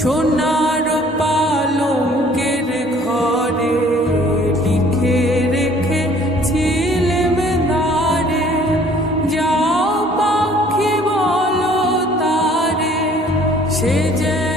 সোনার পালঙ্কের ঘরে লিখে রেখেছিলেম নারে, যাও পাখি বলো তারে, সে যে